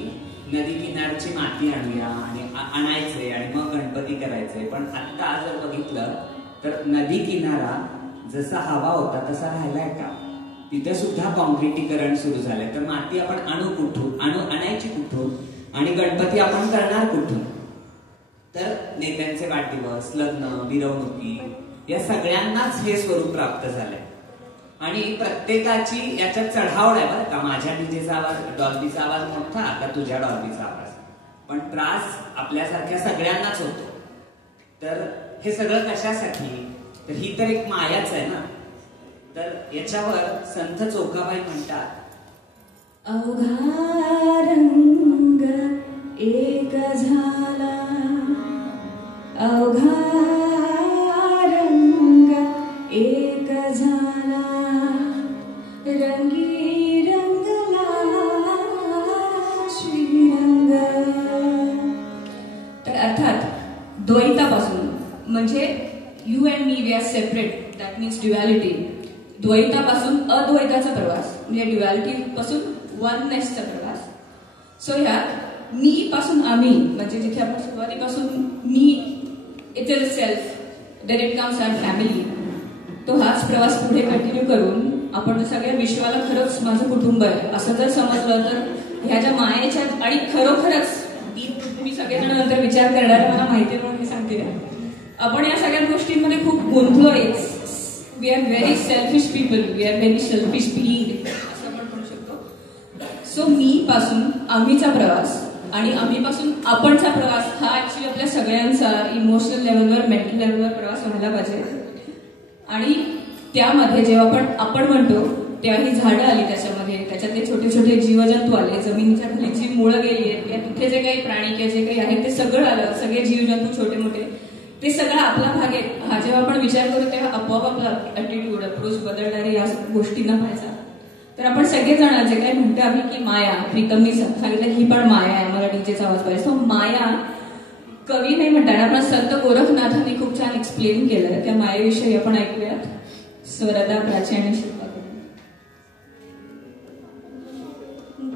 नदी किनारची माती आणूया आणि आणायचे आणि मग गणपती करायचे. पण आता जर बघितलं तर नदी किनारा जसा हवा होता तसा राहिलाय का? तिथे सुद्धा कॉन्क्रिटीकरण सुरू झालंय. तर माती आपण आणायची कुठून आणि गणपती आपण करणार कुठून? तर नेत्यांचे वाढदिवस, लग्न, मिरवणुकी या सगळ्यांनाच हे स्वरूप प्राप्त झालंय. आणि प्रत्येकाची याच्यात चढावड आहे बरं का. माझ्या डीजेचा आवाज, डॉल्बीचा आवाज मोठा का तुझ्या डॉल्बीचा आवाज, पण त्रास आपल्यासारख्या सगळ्यांनाच होतो. तर हे सगळं कशासाठी? तर ही तर एक मायाच आहे ना. तर याच्यावर संत चोखाबाई म्हणतात, अवघा रंग एक झाला, अवघा रंग एक झाला, रंगी रंगला श्रीरंग. तर अर्थात द्वैतापासून, म्हणजे you and me we are separate, that means duality. द्वैतापासून अद्वैताचा प्रवास, म्हणजे ड्युअलिटी पासून वननेसचा प्रवास. सो ह्यात मी पासून आम्ही, म्हणजे जिथे आपण सुरुवातीपासून मी it is self, then it comes our family, तो हाच प्रवास पुढे कंटिन्यू करून आपण सगळ्या विश्वाला खरंच माझं कुटुंब आहे असं जर समजलं तर ह्या ज्या मायेच्या, आणि खरोखरच मी सगळेजण नंतर विचार करणार, मला माहिती म्हणून मी सांगते, आपण या सगळ्या गोष्टींमध्ये खूप गुंतलोय. We are very selfish people, we are very selfish being असं आपण म्हणू शकतो. सो मी पासून आम्हीचा प्रवास आणि आम्हीपासून आपणचा प्रवास हा ऍक्च्युली आपल्या सगळ्यांचा इमोशनल लेवलवर, मेंटल लेवलवर प्रवास व्हायला पाहिजे. आणि त्यामध्ये जेव्हा आपण म्हणतो तेव्हा ही झाडं आली त्याच्यामध्ये, त्याच्यातले छोटे छोटे जीवजंतू आले, जमिनीच्या खाली जी मुळं गेली आहेत, या तिथे जे काही प्राणी किंवा जे काही आहेत ते सगळं आलं, सगळे जीवजंतू छोटे मोठे, ते सगळं आपला भाग आहे. हा जेव्हा आपण विचार करू तेव्हा आपोआप आपला ऍटिट्यूड, अप्रोच बदलणारे या गोष्टींना पाहायचा. तर आपण सगळेजण जे काही म्हणतो आम्ही की माया, प्रीतमनी सांगितलं ही पण माया आहे, मला डीजेचा आवाज पाहिजे. तो माया कवी नाही म्हणताना आपण संत गोरखनाथांनी खूप छान एक्सप्लेन केलं. त्या मायेविषयी आपण ऐकूयात स्वरदा प्राची आणि शिल्पा.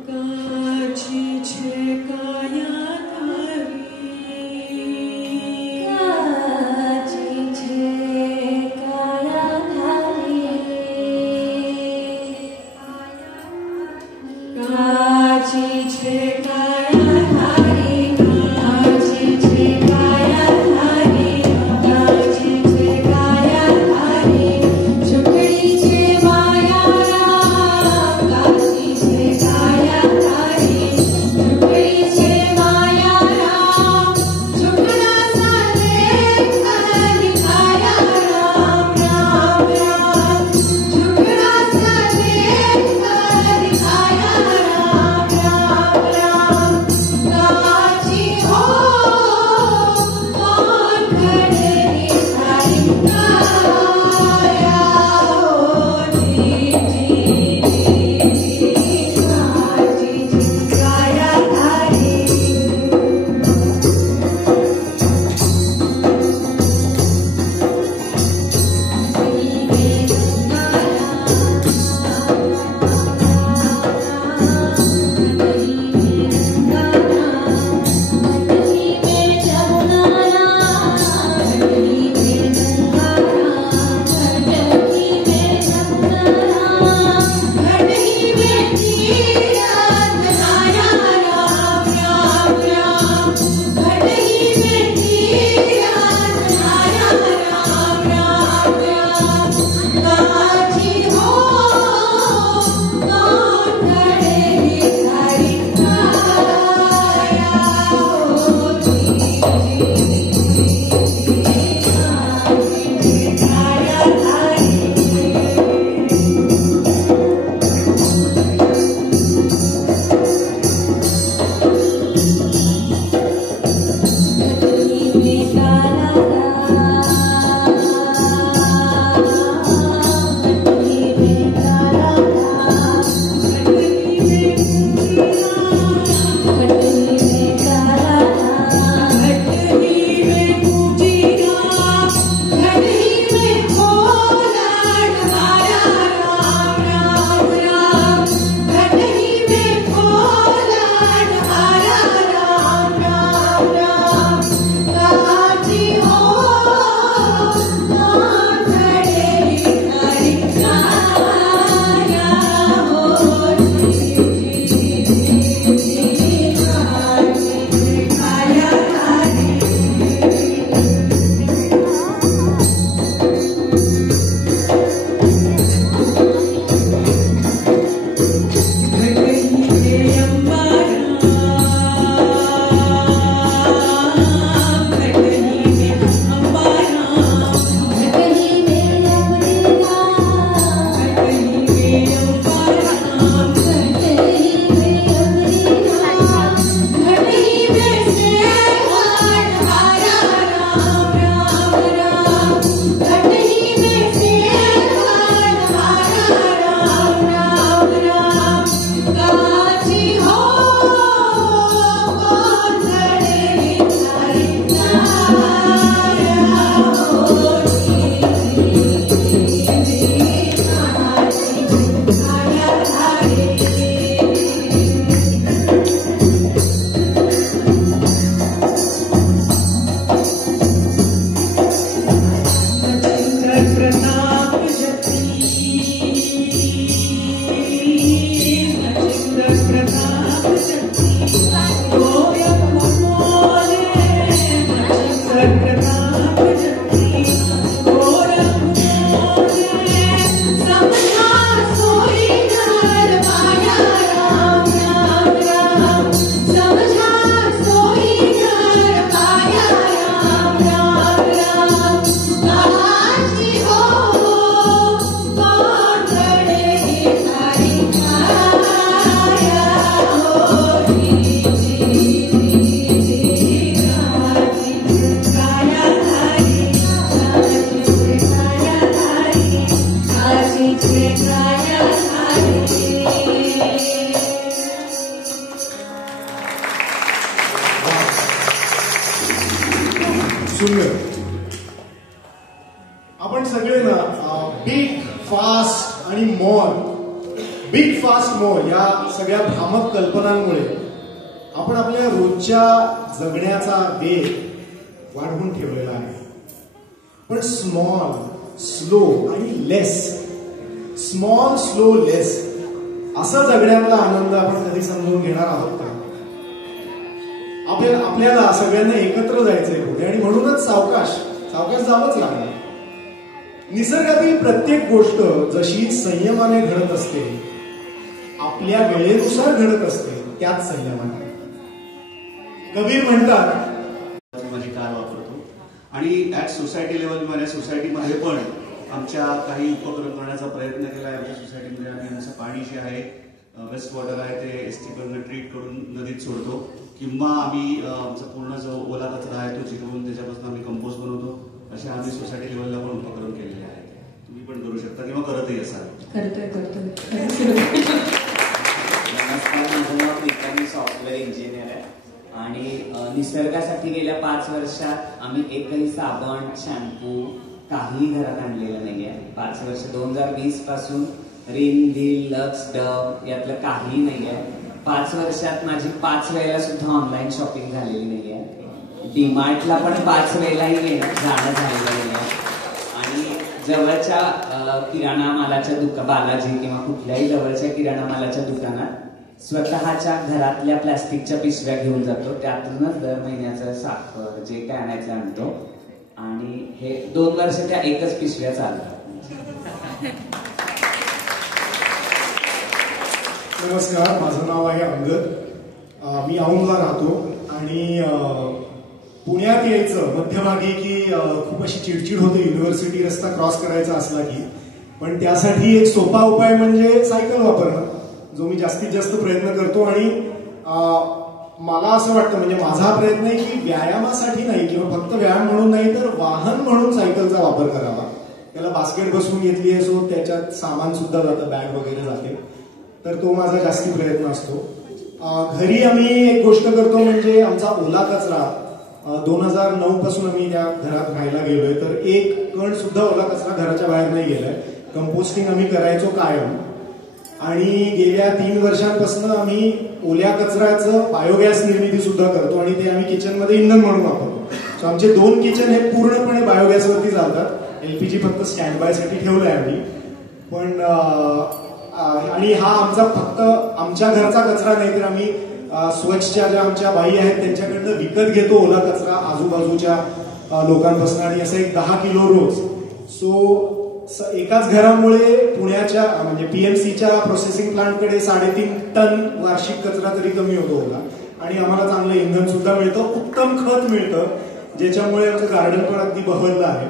काची छे काया झुकड़ी छे सुंदर. आपण सगळे ना बिग फास्ट आणि मॉल, बिग फास्ट मॉल या सगळ्या भ्रामक कल्पनांमुळे आपण आपल्या रोजच्या जगण्याचा वेग वाढवून ठेवलेला आहे. पण स्मॉल स्लो आणि लेस, स्मॉल स्लो लेस असं जगण्यातला आनंद आपण कधी समजून घेणार आहोत का? आपल्याला सगळ्यांना एकत्र जायचंय पुढे आणि म्हणूनच सावकाश जावंच लागणार. निसर्गातील प्रत्येक गोष्ट जशी संयमाने घडत असते, आपल्या वेळेनुसार घडत असते, त्याच संयमाने. कबीर म्हणतात माझी कार वापरतो आणि ॲट सोसायटी लेवल माझ्या सोसायटीमध्ये पण आमच्या काही उपक्रम करण्याचा प्रयत्न केला आहे. आमच्या सोसायटीमध्ये आम्ही आमचं पाणी जे आहे वेस्ट वॉटर आहे ते एसटीकडनं ट्रीट करून नदीत सोडतो, किंवा आम्ही आमचा पूर्ण जो ओला कचरा आहे तो चिरवून त्याच्यापासून आम्ही कंपोस्ट बनवतो. असे आम्ही सोसायटी लेवलला पण उपक्रम केलेले आहेत. तुम्ही पण करू शकता किंवा करतही असाल. नमस्कार, माझं नाव प्रीतम, सॉफ्टवेअर इंजिनियर आहे आणि निसर्गासाठी गेल्या 5 वर्षात आम्ही एकही साबण शॅम्पू काही घरात आणलेलं नाहीये. 5 वर्ष 2020 पासून रिन, व्हील, लक्स, डव यातलं काही नाहीये. 5 वर्षात माझी 5 वेळेला सुद्धा ऑनलाईन शॉपिंग झालेली नाहीये. डीमार्टला पण 5 वेळेलाही जाणं झालेलं नाहीये. आणि जवळच्या किराणा मालाच्या बालाजी किंवा कुठल्याही जवळच्या किराणा मालाच्या दुकानात स्वतःच्या घरातल्या प्लास्टिकच्या पिशव्या घेऊन जातो. त्यातूनच दर महिन्याचं साखर जे काय आणायचं आणतो. आणि हे 2 वर्ष त्या एकच पिशव्या चालतात. नमस्कार, माझं नाव आहे अंगद. मी औंधला राहतो आणि पुण्यात यायचं मध्यभागी की खूप अशी चिडचिड होते युनिव्हर्सिटी रस्ता क्रॉस करायचा असला की. पण त्यासाठी एक सोपा उपाय म्हणजे सायकल वापरणं, जो मी जास्तीत जास्त प्रयत्न करतो. आणि मला असं वाटतं, म्हणजे माझा प्रयत्न आहे की व्यायामासाठी नाही किंवा फक्त व्यायाम म्हणून नाही तर वाहन म्हणून सायकलचा वापर करावा. त्याला बास्केट बसवून घेतली आहे, सो त्याच्यात सामान सुद्धा जातं, बॅग वगैरे जाते. तर तो माझा जास्ती प्रयत्न असतो. घरी आम्ही एक गोष्ट करतो म्हणजे आमचा ओला कचरा 2009 पासून आम्ही त्या घरात राहायला गेलोय, तर एक कण सुद्धा ओला कचरा घराच्या बाहेर नाही गेलाय. कंपोस्टिंग आम्ही करायचो कायम. आणि गेल्या 3 वर्षांपासून आम्ही ओल्या कचऱ्याचं बायोगॅस निर्मिती सुद्धा करतो आणि ते आम्ही किचनमध्ये इंधन म्हणून वापरतो. सो आमचे 2 किचन हे पूर्णपणे बायोगॅसवरती चालतात. LPG फक्त स्टँड बाय साठी ठेवलंय आम्ही. पण आणि हा आमचा फक्त आमच्या घरचा कचरा नाही तर आम्ही स्वच्छच्या ज्या आमच्या बाई आहेत त्यांच्याकडनं विकत घेतो ओला कचरा आजूबाजूच्या लोकांपासून, आणि असं एक 10 किलो रोज. सो एकाच घरामुळे पुण्याच्या म्हणजे PMCच्या प्रोसेसिंग प्लांटकडे 3.5 टन वार्षिक कचरा तरी कमी होतो ओला. आणि आम्हाला चांगलं इंधन सुद्धा मिळतं, उत्तम खत मिळतं, ज्याच्यामुळे आमचं गार्डन पण अगदी बहरलं आहे.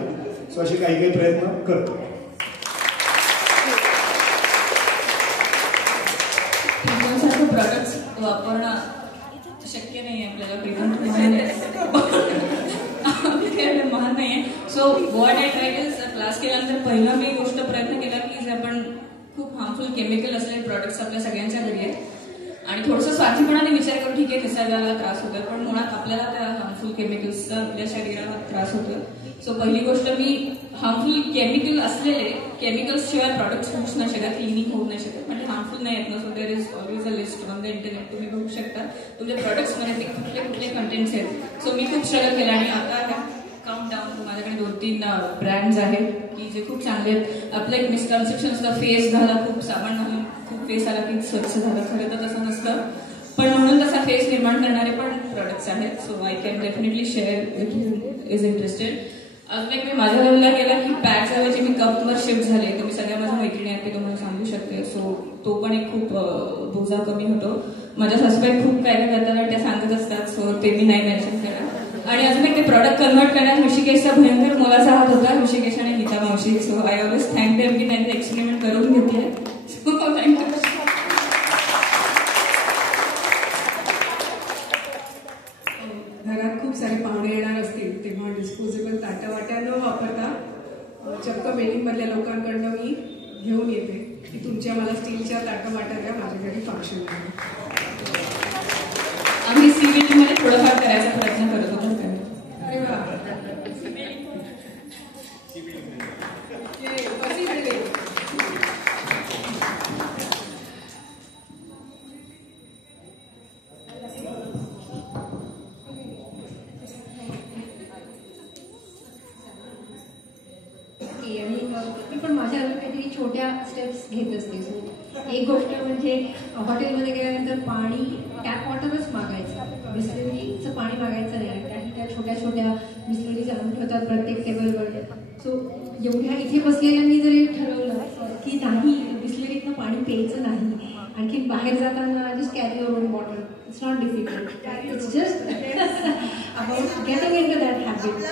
सो असे काही प्रयत्न करतो. प्रोडक्ट्स वापरणं शक्य नाही आपल्याला, महान नाहीये. So what I try is, class केल्यानंतर पहिला मी गोष्ट प्रयत्न केला की जे आपण खूप हार्मफुल केमिकल असलेले प्रोडक्ट्स आपल्या सगळ्यांच्या घरी आहेत आणि थोडंसं स्वार्थीपणाने विचार करून ठीक आहे निसर्गाला त्रास होतोय पण मुळात आपल्याला त्या हार्मफुल केमिकल्सचा आपल्या शरीराला त्रास होतोय. सो पहिली गोष्ट मी हार्मफुल केमिकल असलेले केमिकल्स शिवाय प्रॉडक्ट्स होऊच नाही शकत, क्लिनिंग होऊ नाही शकत, म्हणजे हार्मफुल नाही आहेत ना. So there is always a list on the internet, तुम्ही बघू शकता तुमच्या प्रॉडक्ट्समध्ये ते कुठले कंटेंट्स आहेत. सो मी खूप स्ट्रगल केला आणि आता काउंट डाऊन माझ्याकडे 2-3 ब्रँड्स आहेत की जे खूप चांगले आहेत. आपलं एक मिसकन्सेप्शन असतं फेस घाला, खूप साबण घालून खूप फेस आला की स्वच्छ झालं, खरं तर तसं नसतं. पण म्हणून तसा फेस निर्माण करणारे पण प्रॉडक्ट्स आहेत. So I can definitely share with you is interested. अजून एक मी माझ्या लेवलला गेला की पॅड्सऐवजी मी कपवर शिफ्ट झाले. तुम्ही सगळ्या माझ्या मैत्रिणी आहेत ते तुम्हाला सांगू शकते. सो तो पण एक खूप बोजा कमी होतो. माझ्या सासूबाई खूप काय करतात आणि त्या सांगत असतात, सो ते मी नाही मेन्शन करणार. आणि अजून एक ते प्रॉडक्ट कन्वर्ट करण्यात ऋषिकेशचा भयंकर मोलाचा हात होता, ऋषिकेश आणि नीता मावशी. So I always thank them की त्यांनी एक्सपेरिमेंट करून घेतले. So thank you. घरात खूप सारे पाहुणे येणार असतील तेव्हा डिस्पोजेबल ताटं वाट्या न वापरता चक्क बिल्डिंगमधल्या लोकांकडनं मी घेऊन येते की तुमच्या मला स्टीलच्या ताटं वाटा द्या, माझ्याकडे फंक्शन आहे. आम्ही सिरियलमध्ये थोडंफार करायचा प्रयत्न करत होतो. अरे वा, बसी मिळते. आणि मी पण माझ्या काहीतरी छोट्या स्टेप्स घेत असते. सो एक गोष्ट म्हणजे हॉटेलमध्ये गेल्यानंतर पाणी टॅप वॉटरच मागायचं, बिस्लरीचं पाणी मागायचं नाही. आणि काही त्या छोट्या छोट्या बिस्लरीज आणून ठेवतात प्रत्येक टेबलवर. सो एवढ्या इथे बसलेल्यांनी जरी ठरवलं की नाही बिस्लरीतनं पाणी प्यायचं नाही, आणखी बाहेर जाताना just carry your own bottle. It's not difficult, it's just about getting into that habit.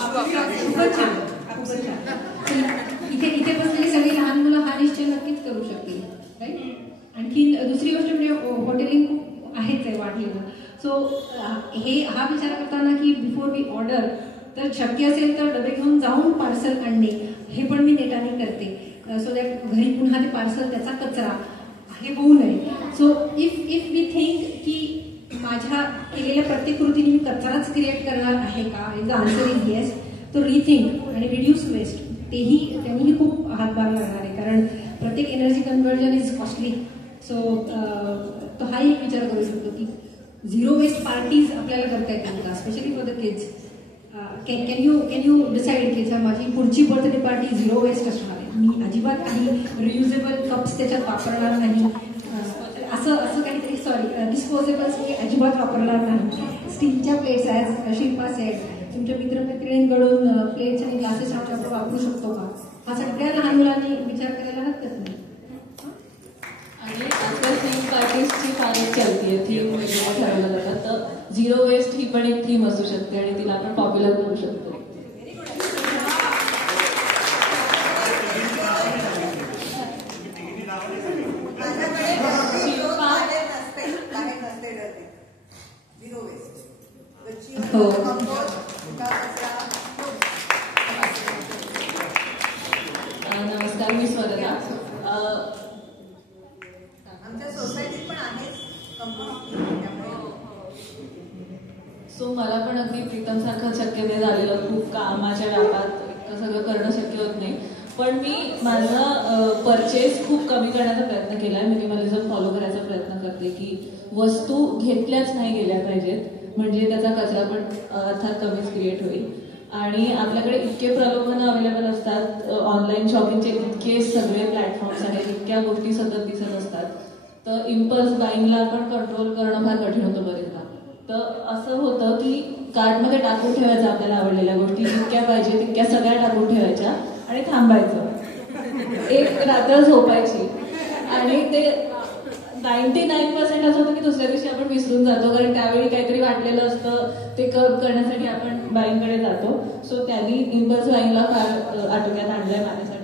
खूपच छान, खूपच छान. इथे बसलेली सगळी लहान मुलं हा निश्चय नक्कीच करू शकतील, राईट. आणखी दुसरी गोष्ट म्हणजे हॉटेलिंग खूप आहेच आहे वाढलेलं. सो हा विचार करताना की बिफोर वी ऑर्डर, तर शक्य असेल तर डबे घेऊन जाऊन पार्सल आणणे हे पण मी नेटाने करते. सो दॅट घरी पुन्हा ते पार्सल त्याचा कचरा हे होऊ नये. सो इफ वी थिंक की माझ्या केलेल्या प्रत्येक कृतीने मी कचराच क्रिएट करणार आहे का, द आन्सर इज येस. तो रिथिंक आणि रिड्यूस वेस्ट त्यांनीही खूप हातभार लागणार आहे, कारण प्रत्येक energy conversion is costly. So तो हाही विचार करू शकतो की झिरो वेस्ट पार्टीज आपल्याला करता येतील का, specially for the kids. Can you decide की माझी पुढची बर्थडे पार्टी झिरो वेस्ट असणार आहे, मी अजिबात काही रियुजेबल कप्स त्याच्यात वापरणार नाही, असं काहीतरी. सॉरी, डिस्पोजेबल्स मी अजिबात वापरणार नाही. स्टीलच्या प्लेट्स ॲज शिल्पा सेट, तुमच्या मित्रमैत्रिणींकडून प्लेट्स आणि ग्लासेस आपण वापरू शकतो का, हा सगळ्या लहान मुलांनी विचार करायला हरकत नाही. आणि आजकाल थीम पार्टीजची फारच चालती आहे, थीम वेगवेगळ्या ठरवल्या जातात. तर झिरो वेस्ट ही पण एक थीम असू शकते आणि तिला आपण पॉप्युलर करू शकतो. हो, नमस्कार, मी स्वरदा. आमच्या सोसायटीत पण आहे. सो मला पण अगदी प्रीतमसारखं शक्य नाही झालेलं, खूप कामाच्या व्यापात इतकं सगळं करणं शक्य होत नाही. पण मी माझं परचेस खूप कमी करण्याचा प्रयत्न केला आहे. मिनिमलिझम फॉलो करायचा प्रयत्न करते की वस्तू घेतल्याच नाही गेल्या पाहिजेत, म्हणजे त्याचा कचरा पण अर्थात कमीच क्रिएट होईल. आणि आपल्याकडे इतके प्रलोभनं अवेलेबल असतात, ऑनलाईन शॉपिंगचे इतके सगळे प्लॅटफॉर्म्स आहेत, इतक्या गोष्टी सतत दिसत असतात, तर इम्पल्स बाईंगला पण कंट्रोल करणं फार कठीण होतं बरेचदा. तर असं होतं की कार्टमध्ये टाकून ठेवायचं आपल्याला आवडलेल्या गोष्टी, जितक्या पाहिजे तितक्या सगळ्या टाकून ठेवायच्या आणि थांबायचं, एक रात्र झोपायची. आणि ते 99% असं होतं की दुसऱ्या दिवशी आपण विसरून जातो, कारण त्यावेळी काहीतरी वाटलेलं असतं, ते करण्यासाठी आपण बाईंकडे जातो. सो त्यांनी इम्पल्स बाईंगला फार आटोक्यात आणलंय माझ्यासाठी.